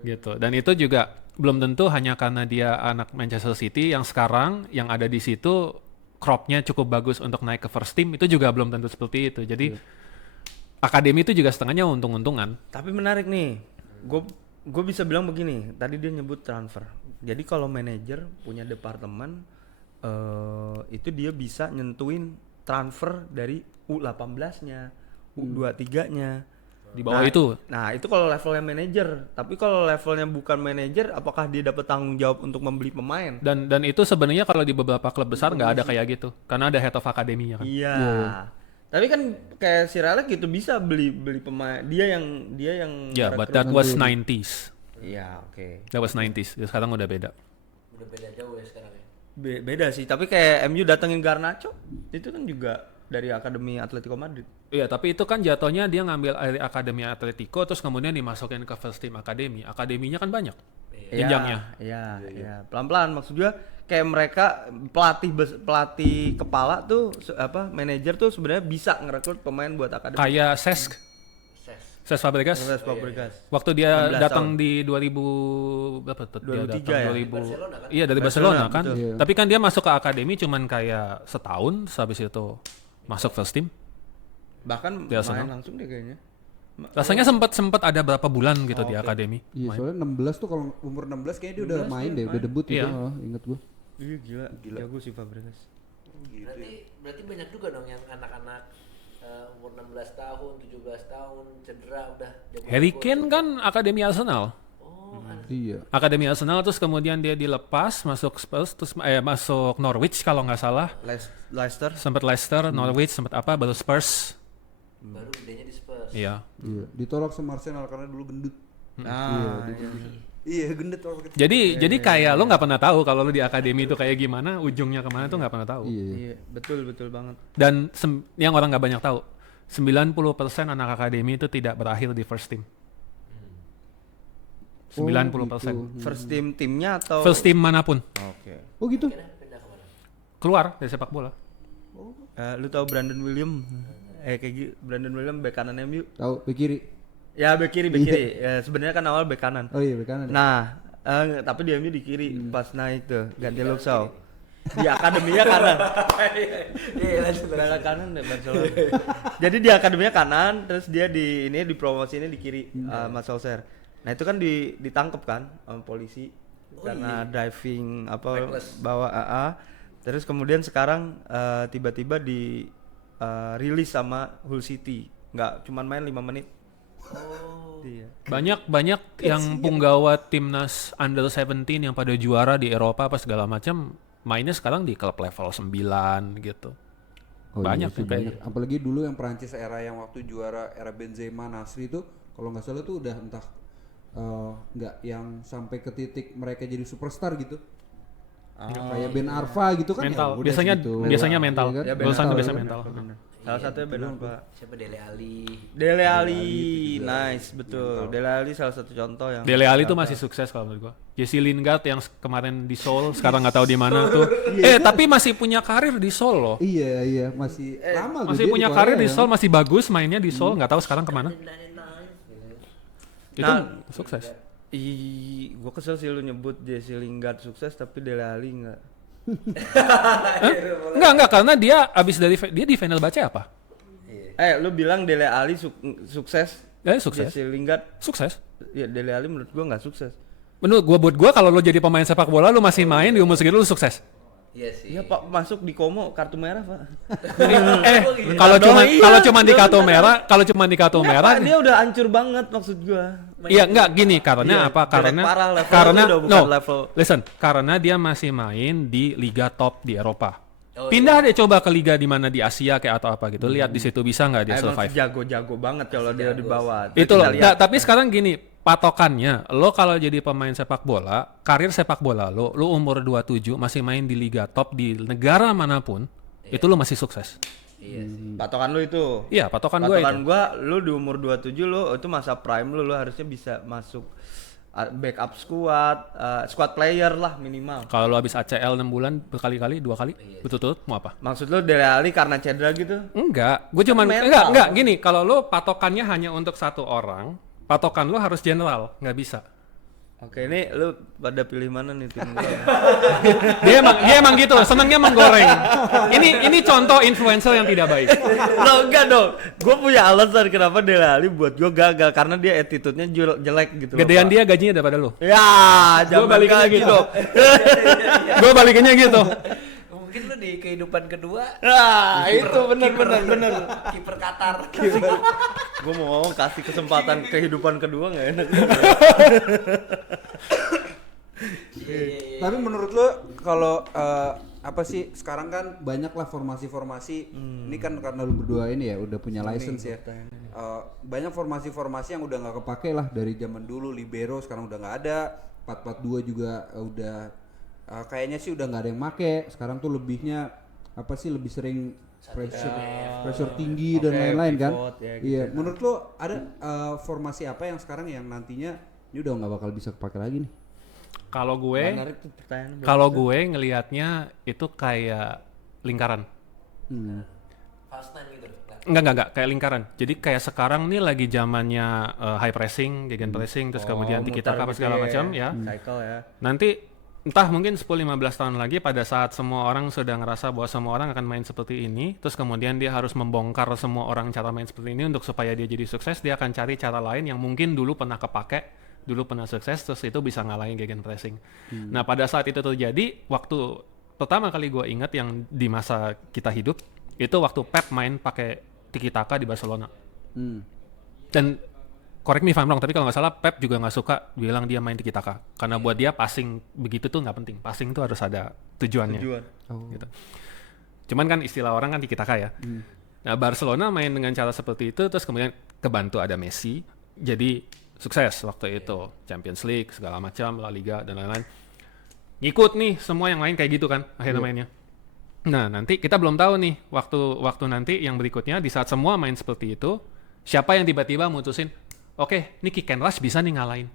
Gitu. Dan itu juga belum tentu hanya karena dia anak Manchester City yang sekarang yang ada di situ cropnya cukup bagus untuk naik ke first team, itu juga belum tentu seperti itu. Jadi akademi itu juga setengahnya untung-untungan. Tapi menarik nih, gue bisa bilang begini. Tadi dia nyebut transfer. Jadi kalau manajer punya departemen, itu dia bisa nyentuhin transfer dari U18-nya, U23-nya. Di bawah itu. Nah itu kalau levelnya manajer. Tapi kalau levelnya bukan manajer, apakah dia dapat tanggung jawab untuk membeli pemain? Dan itu sebenarnya kalau di beberapa klub besar nggak ada kayak gitu, karena ada head of akademinya kan. Iya. Tapi kan kayak si Raleigh gitu bisa beli pemain. Dia yang Yeah, but that was 90s. Iya, oke. That was 90s. Sekarang udah beda. Udah beda jauh ya sekarang ya. Beda sih, tapi kayak MU datengin Garnacho itu kan juga dari akademi Atletico Madrid. Iya, tapi itu kan jatuhnya dia ngambil dari akademi Atletico terus kemudian dimasukin ke first team akademi. Akademinya kan banyak jenjangnya. Iya. Pelan-pelan maksud gua kayak mereka pelatih kepala tuh manajer tuh sebenarnya bisa ngerekrut pemain buat akademi. Kayak Cesc Fabregas. Fabregas. Waktu dia 16 datang tahun. di 2000 berapa tuh? Dia 2003 datang ya? 2000. Iya, dari Barcelona kan. betul. Iya. Tapi kan dia masuk ke akademi cuman kayak setahun, habis itu masuk first team. Bahkan Dia main senang. langsung deh kayaknya. Rasanya sempat ada berapa bulan gitu di akademi. Iya soalnya 16 tuh kalau umur 16 kayaknya dia udah main deh, udah debut Iya. gitu. Ingat gua. Iya gila. Jago sih Fabregas. Berarti banyak juga dong yang anak-anak umur 16 tahun, 17 tahun cedera udah jago. Harry Kane kan akademi Arsenal. Iya. Akademi Arsenal terus kemudian dia dilepas masuk Spurs terus masuk Norwich kalau nggak salah. Leicester. Sempat Leicester, Norwich, sempat apa baru Spurs. Baru gedenya di Spurs. Iya. Iya. Ditolak sama Arsenal karena dulu gendut. Ah, Iya, gendut waktu kecil. Jadi kayak lo nggak pernah tahu kalau lo di akademi itu kayak gimana, ujungnya kemana tuh nggak pernah tahu. Iya. Iya, betul banget. Dan yang orang nggak banyak tahu, 90% anak akademi itu tidak berakhir di first team. 90%. First timnya atau First team manapun Oke. Oh gitu. Pindah kemana? keluar dari sepak bola. Lu tahu Brandon William? Kayak gitu, Brandon William bek kanan MU. Tahu bek kiri. Ya bek kiri. Ya, sebenarnya kan awal bek kanan. Oh iya bek kanan. ya? Nah, tapi di MU di kiri pas naik tuh ganti Luke Shaw. Di akademinya kanan. Iya, lanjut. Bek kanan deh Barcelona. Jadi di akademinya kanan, terus dia di promosi ini di kiri Mas Solskjaer. Nah itu kan ditangkep kan sama polisi karena driving bawa AA. Terus kemudian sekarang tiba-tiba di rilis sama Hull City, nggak cuman main 5 menit. Iya. Banyak yang punggawa timnas under 17 yang pada juara di Eropa apa segala macam mainnya sekarang di klub level 9 gitu. Oh, Banyak iya sih, yang kayak banyak. Apalagi dulu yang Perancis era yang waktu juara era Benzema, Nasri itu kalau nggak salah tuh udah entah nggak yang sampai ke titik mereka jadi superstar gitu. Kayak Ben Arfa gitu kan. Mental. Ya, udah Biasanya segitu. mental. Iya kan? Ya, Lulusan tuh biasa ya. mental. Salah satunya Ben Arfa. Siapa Dele Alli? Dele Alli, nice betul. Dele Alli salah satu contoh yang. Dele Alli tuh masih sukses kalau menurut gua. Jesse Lingard yang kemarin di Seoul sekarang nggak tahu di mana tuh. Tapi masih punya karir di Seoul loh. Iya masih lama Masih dia punya Korea karir di ya. Seoul, masih bagus mainnya di Seoul, nggak tahu sekarang kemana. Itu sukses. Gua kesel sih lu nyebut Jesse Lingard sukses tapi Dele Alli enggak. Enggak karena dia abis dari dia di final baca apa? Lu bilang Dele Alli sukses, Sukses. Jesse Lingard Sukses. ya Dele Alli menurut gua nggak sukses. Buat gua kalau lo jadi pemain sepak bola lu masih main di umur segitu lu sukses. Iya sih. Iya Pak, masuk di Komo kartu merah Pak. Kalau cuma di kartu merah, Pak, dia udah hancur banget maksud gua. iya enggak gini karena Iya, apa? jelek parah, levelnya udah bukan level. Listen, karena dia masih main di liga top di Eropa. Oh, Pindah deh coba ke liga di mana di Asia kayak atau apa gitu. Lihat di situ bisa nggak dia Emang survive. jago-jago banget kalau dia di bawah. Itu loh. Kita lihat. Tapi sekarang gini, patokannya lo kalau jadi pemain sepak bola, karir sepak bola lo umur 27 masih main di liga top di negara manapun, itu lo masih sukses. Iya sih. Patokan lu itu. Iya, patokan gue itu. Patokan gua lu di umur 27 lu itu masa prime lu harusnya bisa masuk backup squad player lah minimal. Kalau lo habis ACL 6 bulan berkali-kali, 2 kali, betul-betul mau apa? Maksud lu Dele Alli karena cedera gitu? Enggak, gue cuman Mental. enggak gini, kalau lo patokannya hanya untuk satu orang, patokan lo harus general, nggak bisa. Oke, ini lu pada pilih mana nih tim gua? Dia emang gitu, senangnya menggoreng. Ini contoh influencer yang tidak baik. Lo enggak dong. Gua punya alasan kenapa Dele Alli buat gua gagal karena dia attitude-nya jelek gitu loh. Gedean Pak. dia gajinya daripada lo. Ya, jangan balikinnya kayak gitu. Gue balikinnya gitu. Mungkin lu di kehidupan kedua Nah, itu bener. kiper Qatar. Gua mau ngomong kasih kesempatan kehidupan kedua nggak enak. Iya. Tapi menurut lo kalau apa sih sekarang kan banyak lah formasi-formasi. Ini kan karena lu berdua ini ya udah punya license ya. Banyak formasi-formasi yang udah nggak kepake lah dari zaman dulu. Libero sekarang udah nggak ada. 4-4-2 juga udah kayaknya sih udah nggak ada yang make. Sekarang tuh lebihnya apa sih lebih sering pressure tinggi dan lain-lain kan. pivot, ya, gitu. Iya. Menurut lo ada formasi apa yang sekarang yang nantinya ini udah nggak bakal bisa kepake lagi nih? Kalau gue, Menarik tuh pertanyaan. kalau gue ngelihatnya itu kayak lingkaran. Fast nine gitu. Nggak. Enggak, kayak lingkaran. Jadi kayak sekarang nih lagi zamannya high pressing, gegen pressing, terus kemudian tiki taka apa segala macam ya. Cycle ya. Nanti entah mungkin 10-15 tahun lagi pada saat semua orang sudah ngerasa bahwa semua orang akan main seperti ini, terus kemudian dia harus membongkar semua orang cara main seperti ini untuk supaya dia jadi sukses, dia akan cari cara lain yang mungkin dulu pernah kepake, dulu pernah sukses, terus itu bisa ngalahin gegen pressing. Nah pada saat itu terjadi, waktu pertama kali gue ingat yang di masa kita hidup, itu waktu Pep main pakai tiki taka di Barcelona. Hmm. Dan correct me if I'm wrong, tapi kalau nggak salah Pep juga nggak suka bilang dia main tiki taka karena buat dia passing begitu tuh nggak penting. Passing tuh harus ada tujuannya. Gitu. Cuman kan istilah orang kan tiki taka ya. Nah Barcelona main dengan cara seperti itu, terus kemudian kebantu ada Messi, jadi sukses waktu itu, Champions League segala macam, La Liga dan lain-lain. Ngikut nih semua yang lain kayak gitu kan akhirnya mainnya. Nah nanti kita belum tahu nih waktu nanti yang berikutnya di saat semua main seperti itu, siapa yang tiba-tiba mutusin, oke, ini kick and rush bisa nih ngalahin.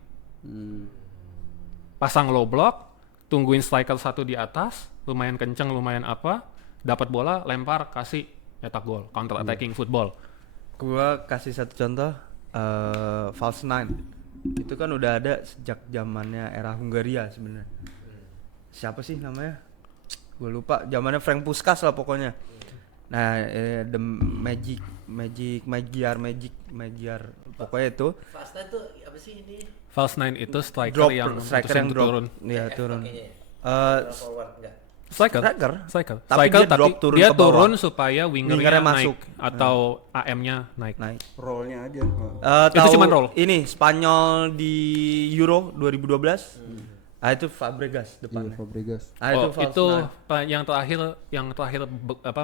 Pasang low block, tungguin striker satu di atas, lumayan kenceng, lumayan apa, dapat bola, lempar, kasih, nyetak gol, counter attacking football. Gua kasih satu contoh, false nine. Itu kan udah ada sejak zamannya era Hungaria sebenarnya. Siapa sih namanya? Gue lupa, zamannya Frank Puskas lah pokoknya. Nah, the Magyar, pokoknya itu. Fasta itu apa sih ini? False nine itu striker Drop, yang striker mutusin yang untuk drop. turun. Iya, turun. Forward enggak? Striker. Tapi dia drop turun dia ke bawah. turun supaya wingernya naik masuk. atau AM-nya naik. Naik. Rollnya aja. Itu Tahu cuman roll. Ini Spanyol di Euro 2012. Ah itu Fabregas Iya, depannya. Fabregas. Ah itu false nine. yang terakhir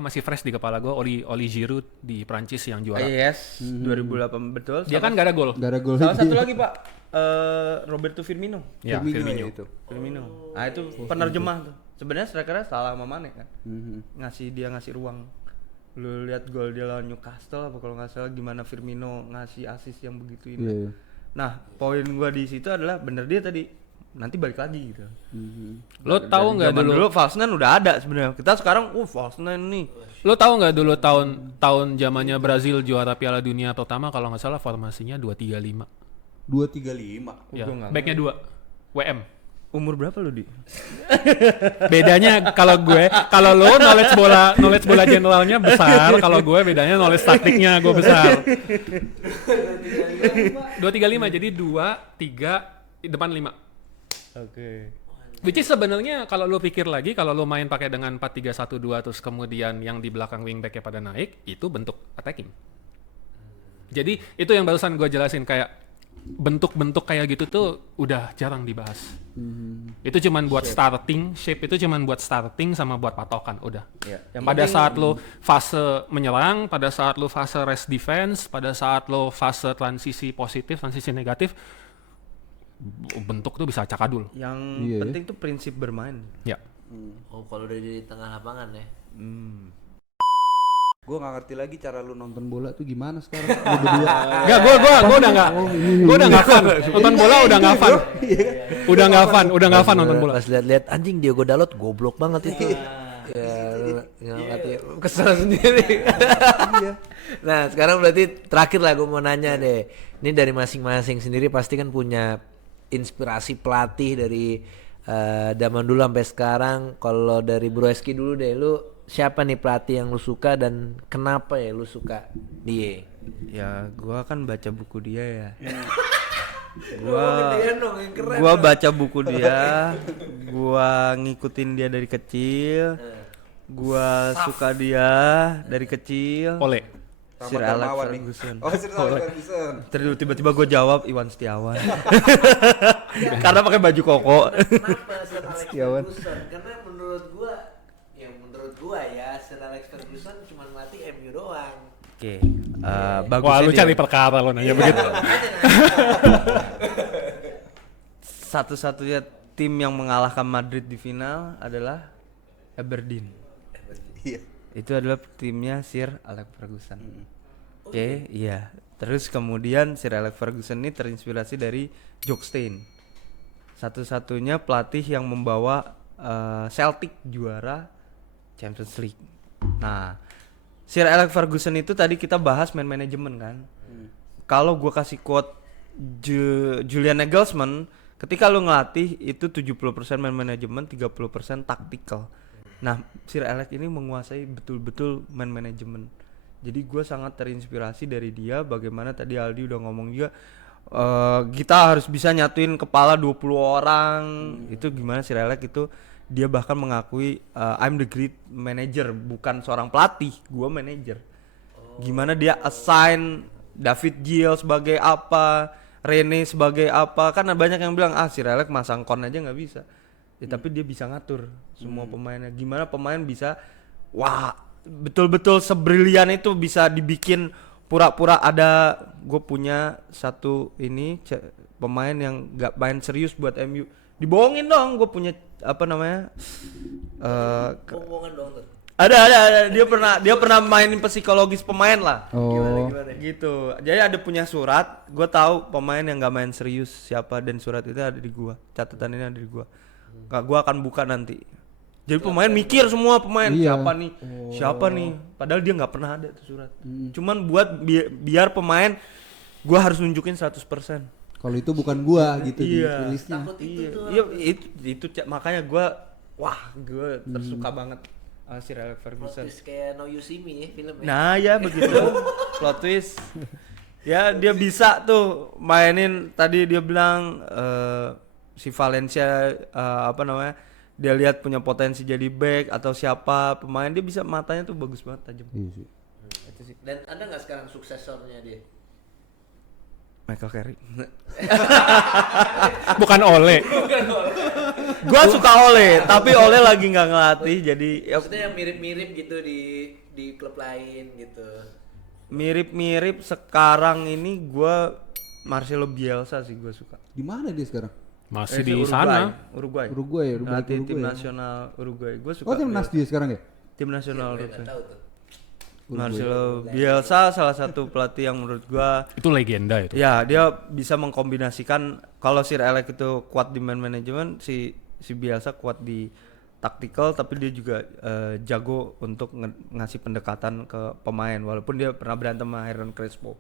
masih fresh di kepala gue, Oli Giroud di Prancis yang juara. Yes, 2008 betul. Dia kan gak ada gol. Gak ada gol. Salah satu lagi Pak, Roberto Firmino. Ya, Firmino. ya itu. Firmino. Ah itu penerjemah tuh. Sebenarnya strikernya salah sama Mane kan. Ngasih ruang. Lu lihat gol dia lawan Newcastle apa kalau nggak salah gimana Firmino ngasih assist yang begitu ini. Iya. Nah, poin gua di situ adalah bener dia tadi nanti balik lagi gitu. Lo tahu nggak Zaman dulu? false nine udah ada sebenarnya. Kita sekarang false nine nih. Lo tahu nggak dulu tahun zamannya Brazil juara Piala Dunia pertama kalau nggak salah formasinya 2-3-5. 2-3-5. Ya, Gua nggak backnya 2 WM. Umur berapa lu di? Bedanya kalau lo knowledge bola generalnya besar, kalau gue bedanya knowledge taktiknya gue besar. 2-3-5 jadi 2-3 depan 5. Oke. Which is sebenarnya kalau lo pikir lagi, kalau lo main pakai dengan 4-3-1-2 terus kemudian yang di belakang wingback-nya pada naik, itu bentuk attacking. Jadi itu yang barusan gue jelasin, kayak bentuk-bentuk kayak gitu tuh udah jarang dibahas. Itu cuman buat starting, shape itu cuman buat starting sama buat patokan, udah. Ya, Pada saat lo fase menyerang, pada saat lo fase rest defense, pada saat lo fase transisi positif, transisi negatif, bentuk tuh bisa cakadul. Yang Iya, penting tuh prinsip bermain. Ya. Oh, kalau udah di tengah lapangan ya. Gue gak ngerti lagi cara lu nonton bola tuh gimana sekarang. Lu berdua. Enggak, gue udah nggak fun. Nonton bola udah nggak fun. Udah nggak fun nonton bola. Pas lihat anjing Diogo Dalot goblok banget itu. Ya, nggak ngerti. Kesel sendiri. Nah, sekarang berarti terakhir lah gue mau nanya deh. Ini dari masing-masing sendiri pasti kan punya inspirasi pelatih dari zaman dulu sampai sekarang. Kalau dari Bro Eski dulu deh, lu siapa nih pelatih yang lu suka dan kenapa ya lu suka dia? Ya, gua kan baca buku dia ya. Gua baca buku dia, gua ngikutin dia dari kecil. Gua suka dia dari kecil. Oleh. Sir Alex Ferguson. Oh, Sir Alex Ferguson. Terus tiba-tiba gue jawab Iwan Setiawan. Karena pakai baju koko. Kenapa Sir Alex Ferguson? Karena menurut gua ya Sir Alex Ferguson cuma melatih MU doang. Oke. Bagus. Wah, lu cari perkara lo nanya begitu. Satu-satunya tim yang mengalahkan Madrid di final adalah Aberdeen. Iya. Itu adalah timnya Sir Alex Ferguson. Oke, iya. Terus kemudian Sir Alex Ferguson ini terinspirasi dari Jock Stein. Satu-satunya pelatih yang membawa Celtic juara Champions League. Nah, Sir Alex Ferguson itu tadi kita bahas man manajemen kan. Kalau gua kasih quote Julian Nagelsmann, ketika lu ngelatih itu 70% man manajemen, 30% taktikal. Nah, Sir Alex ini menguasai betul-betul man manajemen. Jadi gue sangat terinspirasi dari dia. Bagaimana tadi Aldi udah ngomong juga, kita harus bisa nyatuin kepala 20 orang. Itu gimana Sir Alex itu, dia bahkan mengakui I'm the great manager, bukan seorang pelatih, gue manager. Gimana dia assign David Gill sebagai apa, Rene sebagai apa. Kan banyak yang bilang Sir Alex masang kon aja nggak bisa. Ya, tapi dia bisa ngatur semua pemainnya. Gimana pemain bisa betul-betul sebrilian itu bisa dibikin pura-pura ada. Gue punya satu pemain yang nggak main serius buat MU. Dibohongin dong, gue punya Bohongan dong tuh. ada dia pernah mainin psikologis pemain lah. Oh. Gimana? Gitu. Jadi ada punya surat, gue tahu pemain yang nggak main serius siapa, dan surat itu ada di gua. Catatan ini ada di gua. Gua akan buka nanti. Jadi pemain mikir semua pemain Iya. siapa nih. Padahal dia nggak pernah ada tuh surat. Cuman buat biar pemain gua harus nunjukin 100%. Kalau itu bukan gua gitu Iya. di listnya. Takut itu tuh. Iya, makanya gua tersuka banget sama Sir Alex Plot Ferguson. twist kayak No You See Me ya filmnya. Nah ya begitu plot twist. Ya dia bisa tuh mainin, tadi dia bilang si Valencia dia lihat punya potensi jadi back atau siapa pemain, dia bisa, matanya tuh bagus banget, tajam. Iya sih. Itu sih. Dan ada nggak sekarang suksesornya dia? Michael Carrick. Bukan Ole. Gua suka Ole, tapi Ole lagi nggak ngelatih, jadi Maksudnya yang mirip-mirip gitu di klub lain gitu. mirip-mirip sekarang ini gua Marcelo Bielsa sih gua suka. Di mana dia sekarang? Masih di Uruguay. sana. Uruguay. Uruguay ya, udah balik Ngelatih tim Uruguay ya. nasional Uruguay. Gua suka. Oh, timnas dia sekarang ya? Tim nasional Gue Uruguay. nggak tahu tuh. Marcelo Bielsa salah satu pelatih yang menurut gua Itu legenda itu. ya dia bisa mengkombinasikan. Kalau Sir Alex itu kuat di man management, si Bielsa kuat di taktikal, tapi dia juga jago untuk ngasih pendekatan ke pemain, walaupun dia pernah berantem sama Hernan Crespo.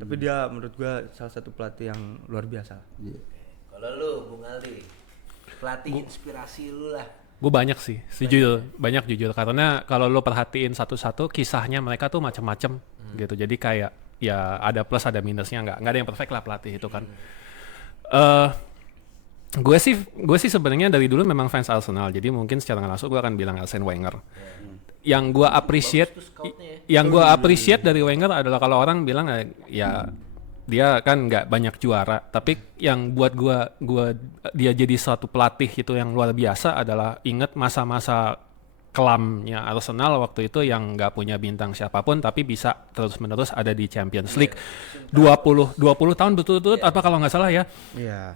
Tapi dia menurut gua salah satu pelatih yang luar biasa. Iya. Kalau lu Bung Aldi, pelatih inspirasi lu lah. Gue banyak sih, banyak jujur. Karena kalau lo perhatiin satu-satu, kisahnya mereka tuh macem-macem gitu. Jadi kayak ya ada plus ada minusnya, nggak ada yang perfect lah pelatih itu kan. Gue sih sebenarnya dari dulu memang fans Arsenal. Jadi mungkin secara nggak langsung gue akan bilang Arsene Wenger. Yang gue appreciate, Bagus tuh scoutnya ya. dari Wenger adalah kalau orang bilang ya dia kan nggak banyak juara, tapi yang buat dia jadi suatu pelatih itu yang luar biasa adalah inget masa-masa kelamnya Arsenal waktu itu yang nggak punya bintang siapapun tapi bisa terus-menerus ada di Champions League 20 tahun betul-betul apa kalau nggak salah ya,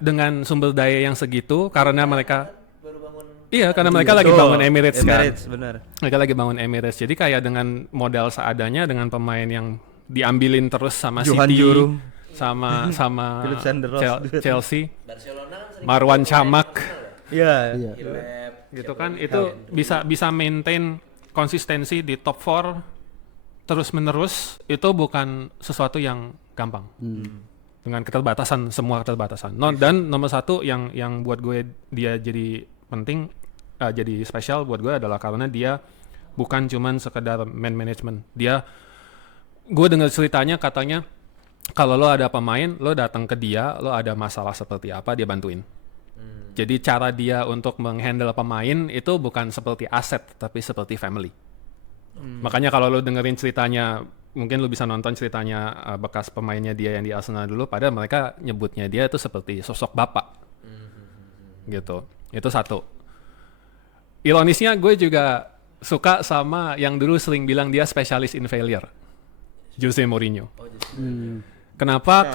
dengan sumber daya yang segitu karena mereka Baru bangun. karena mereka lagi bangun Emirates kan. Benar. Mereka lagi bangun Emirates. Jadi kayak dengan modal seadanya, dengan pemain yang diambilin terus sama Johan City, Juru. sama Philip Sanderos. Chelsea, Barcelona kan sering Marwan pakai Chamak, Iya. Iya. Ilep, gitu kan. Itu bisa maintain konsistensi di top 4 terus menerus. Itu bukan sesuatu yang gampang. Dengan semua keterbatasan. Dan nomor satu yang buat gue dia jadi penting, jadi spesial buat gue adalah karena dia bukan cuman sekedar man management. Gue dengar ceritanya katanya kalau lo ada pemain, lo datang ke dia, lo ada masalah seperti apa, dia bantuin. Jadi cara dia untuk menghandle pemain itu bukan seperti aset, tapi seperti family. Makanya kalau lo dengerin ceritanya, mungkin lo bisa nonton ceritanya bekas pemainnya dia yang di Arsenal dulu, padahal mereka nyebutnya dia itu seperti sosok bapak. Gitu. Itu satu. Ironisnya gue juga suka sama yang dulu sering bilang dia spesialis in failure, Jose Mourinho. Kenapa?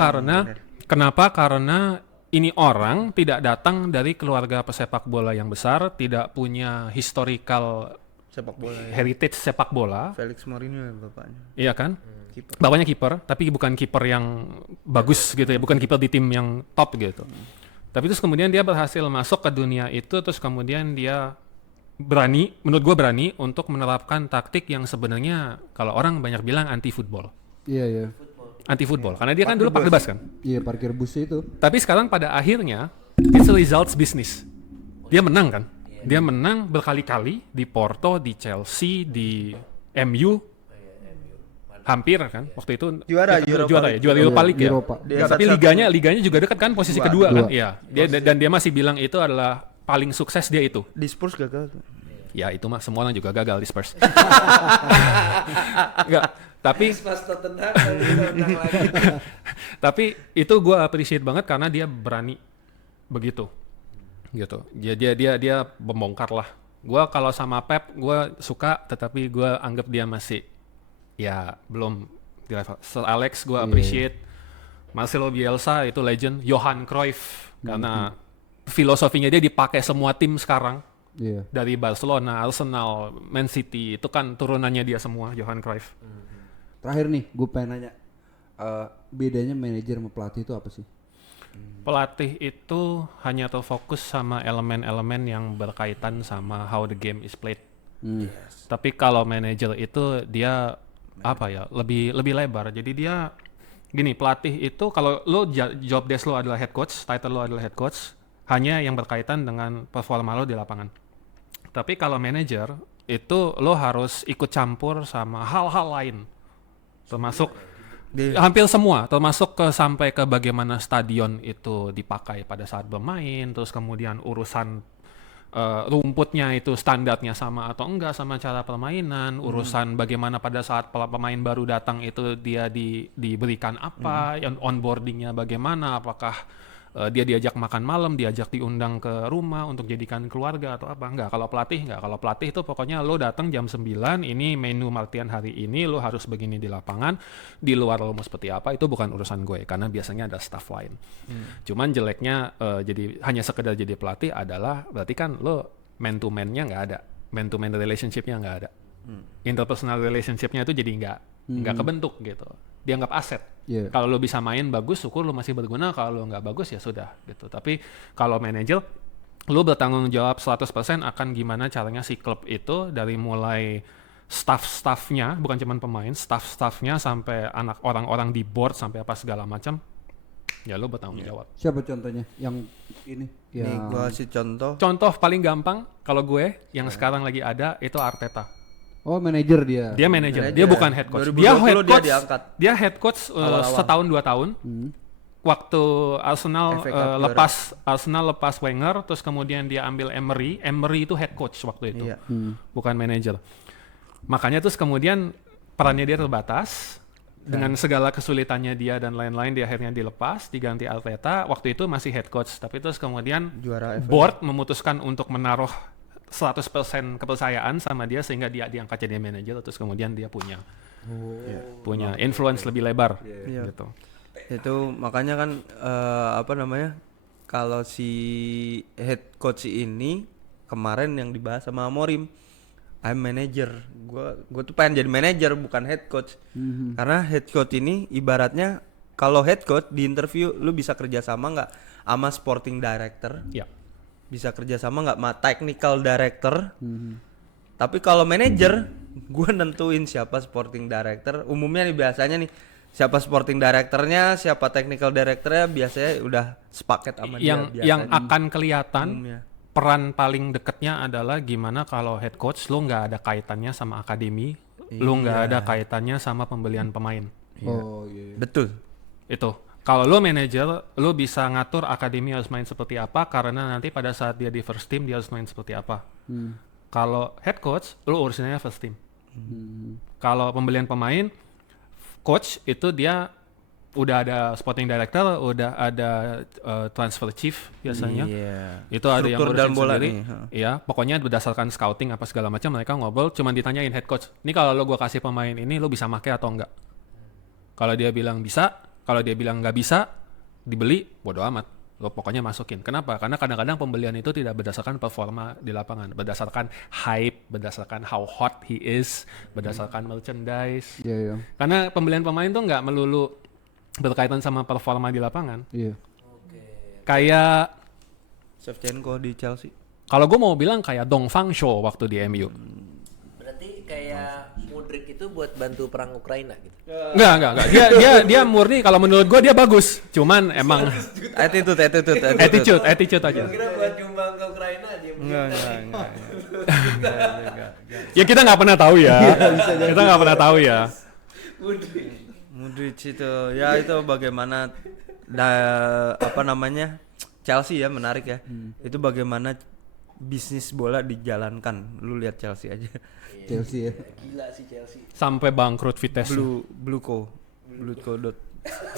Karena ini orang tidak datang dari keluarga pesepak bola yang besar, tidak punya historical Sepak bola. heritage sepak bola. Felix Mourinho ya bapaknya. Iya kan? Kiper. Bapaknya kiper, tapi bukan kiper yang bagus gitu ya, bukan kiper di tim yang top gitu. Tapi terus kemudian dia berhasil masuk ke dunia itu, terus kemudian dia menurut gue berani untuk menerapkan taktik yang sebenarnya kalau orang banyak bilang anti football. Iya. Anti football, karena dia kan dulu parkir bus kan. Iya, parkir bus itu. Tapi sekarang pada akhirnya it's a results business. Dia menang kan? Dia menang berkali-kali di Porto, di Chelsea, di MU. Hampir kan waktu itu Juara Europa League ya. Europa. Dia Tapi liganya juga dekat kan, posisi kedua kan. Dua. Iya. Dan dia masih bilang itu adalah paling sukses dia itu. Di Spurs gagal tuh. Ya itu mah semua orang juga gagal di Spurs. Enggak. Tapi pas Tottenham kita menang lagi. tapi itu gue appreciate banget karena dia berani begitu gitu. Dia membongkar lah. Gue kalau sama Pep gue suka, tetapi gue anggap dia masih ya belum di level. Sir Alex gue appreciate. Marcelo Bielsa itu legend. Johan Cruyff karena filosofinya dia dipakai semua tim sekarang. Iya. Dari Barcelona, Arsenal, Man City itu kan turunannya dia semua, Johan Cruyff. Terakhir nih, gue pengen nanya, bedanya manajer sama pelatih itu apa sih? Pelatih itu hanya terfokus sama elemen-elemen yang berkaitan sama how the game is played. Tapi kalau manajer itu dia apa ya, lebih lebar. Jadi dia gini, pelatih itu kalau lo job desk lo adalah head coach, title lo adalah head coach, hanya yang berkaitan dengan performa lo di lapangan. Tapi kalau manajer itu lo harus ikut campur sama hal-hal lain, termasuk hampir semua, termasuk sampai ke bagaimana stadion itu dipakai pada saat bermain, terus kemudian urusan rumputnya itu standarnya sama atau enggak sama cara permainan, urusan bagaimana pada saat pemain baru datang itu dia diberikan apa, yang onboardingnya bagaimana, apakah dia diajak makan malam, diajak diundang ke rumah untuk jadikan keluarga atau apa. Enggak, kalau pelatih itu pokoknya lo datang jam 9, ini menu latihan hari ini, lo harus begini di lapangan, di luar lo mau seperti apa, itu bukan urusan gue, karena biasanya ada staff lain. Cuman jeleknya jadi hanya sekedar jadi pelatih adalah, berarti kan lo man to man-nya nggak ada, man to man relationship-nya nggak ada. Interpersonal relationship-nya itu jadi nggak kebentuk gitu. Dianggap aset. Yeah. Kalau lo bisa main bagus, syukur lo masih berguna. Kalau lo nggak bagus ya sudah gitu. Tapi kalau manajer, lo bertanggung jawab 100% akan gimana caranya si klub itu dari mulai staff-staffnya, bukan cuma pemain, staff-staffnya sampai anak orang-orang di board sampai apa segala macam. Ya lo bertanggung jawab. Siapa contohnya? Yang ini? Nih gua kasih contoh. Contoh paling gampang kalau gue yang sekarang lagi ada itu Arteta. Oh, manajer dia. Dia manajer, dia bukan head coach. 2020 Dia head coach. diangkat. Dia head coach Awal-awal. setahun 2 tahun. Waktu Arsenal FA Cup lepas Wenger, terus kemudian dia ambil Emery. Emery itu head coach waktu itu, Iya. bukan manajer. Makanya terus kemudian perannya dia terbatas. Dengan segala kesulitannya dia dan lain-lain, dia akhirnya dilepas, diganti Arteta. Waktu itu masih head coach, tapi terus kemudian Juara FA. board memutuskan untuk menaruh 100% kepercayaan sama dia sehingga dia diangkat jadi manajer, terus kemudian dia punya influence lebih lebar Iya. gitu. Itu makanya kan apa namanya, kalau si head coach ini kemarin yang dibahas sama Amorim, I'm manager, gue tuh pengen jadi manager bukan head coach. Karena head coach ini ibaratnya, kalau head coach di interview lu bisa kerja sama nggak sama sporting director, Ya. bisa kerja sama nggak sama technical director. Tapi kalau manager, gue nentuin siapa sporting director. Umumnya nih biasanya nih, siapa sporting directornya, siapa technical directornya, biasanya udah sepaket sama Yang dia. akan kelihatan Umumnya. peran paling dekatnya adalah gimana kalau head coach lo nggak ada kaitannya sama akademi, lo nggak ada kaitannya sama pembelian pemain. Oh iya. Betul. Itu. Kalau lo manajer, lo bisa ngatur akademi harus main seperti apa, karena nanti pada saat dia di first team dia harus main seperti apa. Kalau head coach, lo urusannya first team. Kalau pembelian pemain, coach itu dia udah ada sporting director, udah ada transfer chief biasanya. Iya. Itu ada yang Struktur dalam ngurusin bola sendiri. nih, Iya, pokoknya berdasarkan scouting apa segala macam mereka ngobrol, cuman ditanyain head coach, ini kalau lo gua kasih pemain ini lo bisa make atau enggak? Kalau dia bilang bisa, kalau dia bilang nggak bisa, dibeli, bodo amat. Lo pokoknya masukin. Kenapa? Karena kadang-kadang pembelian itu tidak berdasarkan performa di lapangan, berdasarkan hype, berdasarkan how hot he is, berdasarkan merchandise. Iya, iya. Karena pembelian pemain tuh nggak melulu berkaitan sama performa di lapangan. Iya. Kayak Shevchenko di Chelsea. kalau gue mau bilang kayak Dongfang Show waktu di MU. Berarti kayak Mudryk itu buat bantu perang Ukraina gitu. Enggak. Dia murni kalau menurut gue dia bagus. Cuman emang Attitude. attitude aja. Kira buat nyumbang ke Ukraina dia. Enggak. Ya kita nggak pernah tahu ya. Kita nggak pernah tahu ya. Modric itu, ya itu bagaimana apa namanya, Chelsea ya menarik ya. Itu bagaimana bisnis bola dijalankan. Lu lihat Chelsea aja. Chelsea ya. Gila sih Chelsea. Sampai bangkrut Vitesse. Blueco.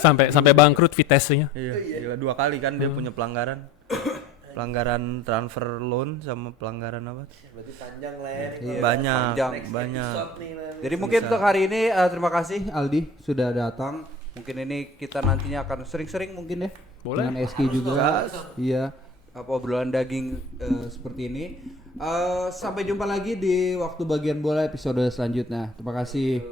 Sampai bangkrut Vitesse-nya. Iya, gila 2 kali kan dia punya pelanggaran. Pelanggaran transfer loan sama pelanggaran apa? Berarti panjang lah ya. Iya, Banyak. Episode nih, Jadi mungkin untuk hari ini terima kasih Aldi sudah datang. Mungkin ini kita nantinya akan sering-sering mungkin ya. Boleh. Dengan Eski juga. Iya. Apa obrolan daging seperti ini. Sampai jumpa lagi di waktu bagian bola episode selanjutnya. Terima kasih.